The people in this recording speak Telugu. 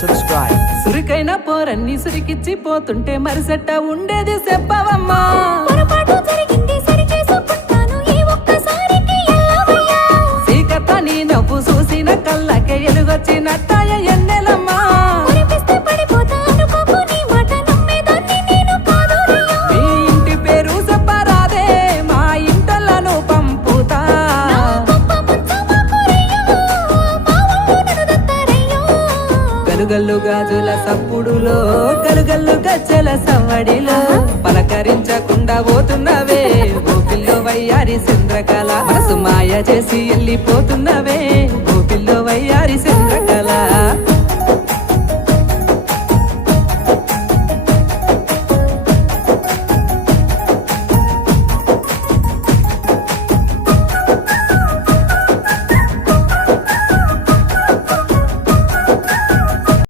subscribe. సురికైన పోరన్ని సురికిచ్చి పోతుంటే మరిసెట్ట ఉండేది చెప్పవమ్మా. పొరపాటు జరిగింది సరి చేసుకుంటాను ఈ ఒక్కసారికి ఎల్లవయ్యా. సీకట్ల నీ నవ్వు చూసిన కళ్ళకే ఎలుగొచ్చినట్టాయ గలుగల్లు గాజుల సప్పుడులో గలుగల్లు గజ్జల సవ్వడిలో. పలకరించకుండా పోతున్నవే గోపిల్లో వయ్యారి చంద్రకళ మనసు మాయ చేసి వెళ్ళిపోతున్నవే